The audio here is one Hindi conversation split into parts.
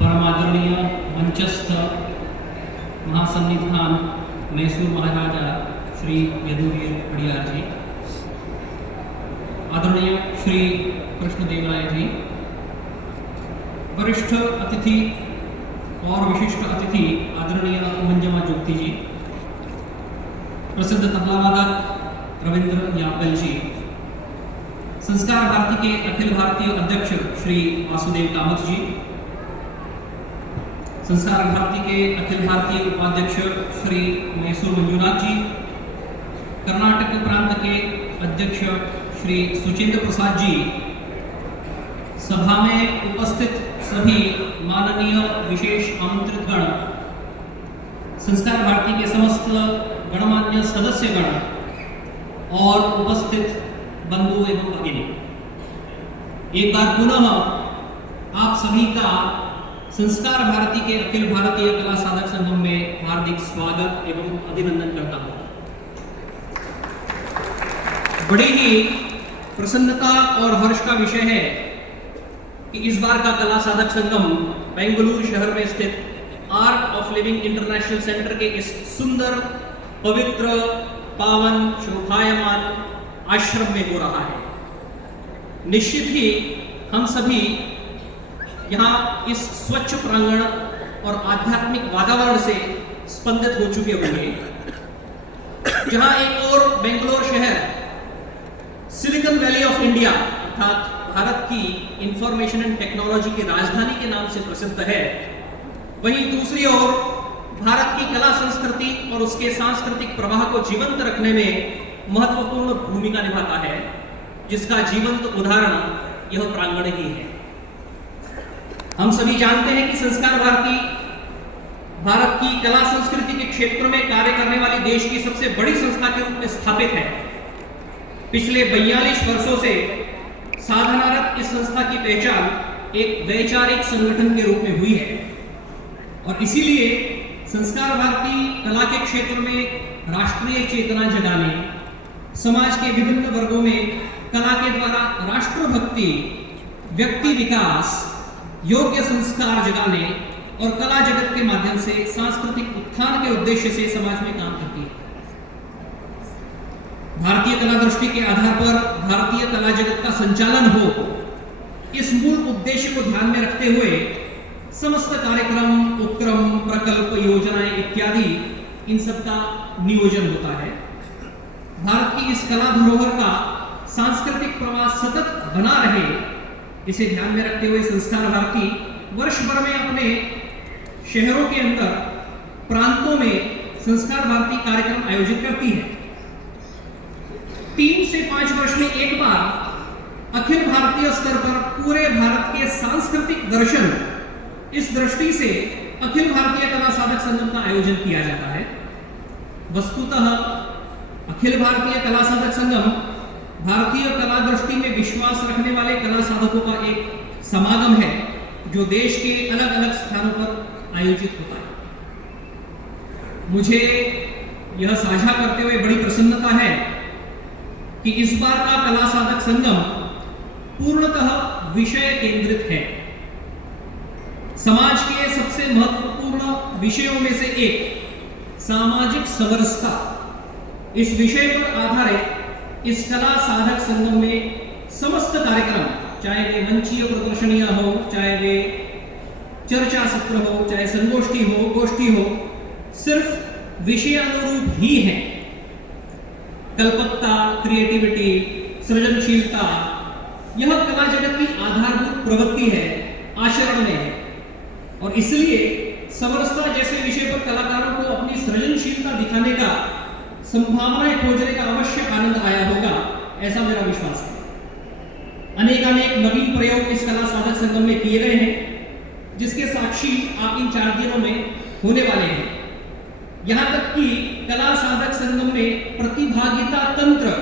परमादरणीय मंचस्थ महासन्निधान मैसूर महाराजा श्री यदुवीर पडियार जी, आदरणीय श्री कृष्णदेवराय जी, वरिष्ठ अतिथि और विशिष्ट अतिथि आदरणीय मंजमा जोगती जी, प्रसिद्ध तबलावादक रविंद्र यापल जी, संस्कार भारती के अखिल भारतीय अध्यक्ष श्री वासुदेव कामत जी, संस्कार भारती के अखिल भारतीय उपाध्यक्ष श्री मैसूर मंजुनाथ जी, कर्नाटक प्रांत के अध्यक्ष श्री सुचेंद्र प्रसाद जी, सभा में उपस्थित सभी माननीय विशेष आमंत्रित गण, संस्कार भारती के समस्त गणमान्य सदस्यगण और उपस्थित बंधु एवं भगिनी, एक बार पुनः आप सभी का संस्कार भारती के अखिल भारतीय कला साधक संगम में हार्दिक स्वागत एवं अभिनंदन करता हूं। बड़ी ही प्रसन्नता और हर्ष का विषय है कि इस बार का कला साधक संगम बेंगलुरु शहर में स्थित art of living international centre के इस सुंदर, पवित्र, पावन, शोभायमान आश्रम में हो रहा है। निश्चित ही हम सभी यहाँ इस स्वच्छ प्रांगण और आध्यात्मिक वातावरण से स्पंदित हो चुके होंगे, जहाँ एक और बेंगलोर शहर सिलिकॉन वैली ऑफ इंडिया अर्थात भारत की इंफॉर्मेशन एंड टेक्नोलॉजी की राजधानी के नाम से प्रसिद्ध है, वहीं दूसरी ओर भारत की कला संस्कृति और उसके सांस्कृतिक प्रवाह को जीवंत रखने में महत्वपूर्ण भूमिका निभाता है, जिसका जीवंत उदाहरण यह प्रांगण ही है। हम सभी जानते हैं कि संस्कार भारती भारत की कला संस्कृति के क्षेत्र में कार्य करने वाली देश की सबसे बड़ी संस्था के रूप में स्थापित है। पिछले 42 वर्षों से साधनारत इस संस्था की पहचान एक वैचारिक संगठन के रूप में हुई है और इसीलिए संस्कार भारती कला के क्षेत्र में राष्ट्रीय चेतना जगाने, समाज के विभिन्न वर्गों में कला के द्वारा राष्ट्रभक्ति, व्यक्ति विकास, योग्य संस्कार जगाने और कला जगत के माध्यम से सांस्कृतिक उत्थान के उद्देश्य से समाज में काम करती है। भारतीय कला दृष्टि के आधार पर भारतीय कला जगत का संचालन हो, इस मूल उद्देश्य को ध्यान में रखते हुए समस्त कार्यक्रम, उपक्रम, प्रकल्प, योजनाएं इत्यादि इन सब का नियोजन होता है। भारत की इस कला धरोहर का सांस्कृतिक प्रवाह सतत बना रहे, इसे ध्यान में रखते हुए संस्कार भारती वर्ष भर में अपने शहरों के अंदर, प्रांतों में संस्कार भारती कार्यक्रम आयोजित करती है। 3 से 5 वर्ष में एक बार अखिल भारतीय स्तर पर पूरे भारत के सांस्कृतिक दर्शन, इस दृष्टि से अखिल भारतीय कला साधक संगम का आयोजन किया जाता है। वस्तुतः अखिल भारतीय कला साधक संगम भारतीय कला दृष्टि में विश्वास रखने वाले कला साधकों का एक समागम है, जो देश के अलग अलग स्थानों पर आयोजित होता है। मुझे यह साझा करते हुए बड़ी प्रसन्नता है कि इस बार का कला साधक संगम पूर्णतः विषय केंद्रित है। समाज के सबसे महत्वपूर्ण विषयों में से एक सामाजिक समरसता, इस विषय पर आधारित इस कला साधक संगम में समस्त कार्यक्रम, चाहे वे मंचीय प्रदर्शनियां हो, चाहे वे चर्चा सत्र हो, चाहे संगोष्ठी हो, गोष्ठी हो, सिर्फ विषयानुरूप ही है। कल्पकता, क्रिएटिविटी, सृजनशीलता, यह कला जगत की आधारभूत प्रवृत्ति है, आचरण में है और इसलिए समरसता जैसे विषय पर कलाकारों को अपनी सृजनशीलता दिखाने का, संभावनाएं खोजने का अवश्य आनंद आया होगा, ऐसा मेरा विश्वास है। अनेकानेक नवीन प्रयोग इस कला साधक संगम में किए गए हैं, जिसके साक्षी आप इन 4 दिनों में होने वाले हैं। यहां तक कि कला साधक संगम में प्रतिभागिता तंत्र,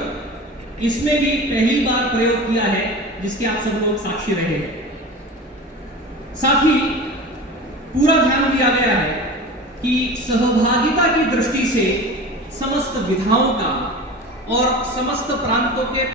इसमें भी पहली बार प्रयोग किया है, जिसके आप सब लोग साक्षी रहे हैं। साथ ही पूरा ध्यान दिया गया है कि सहभागिता की दृष्टि से समस्त विधाओं का और समस्त प्रांतों के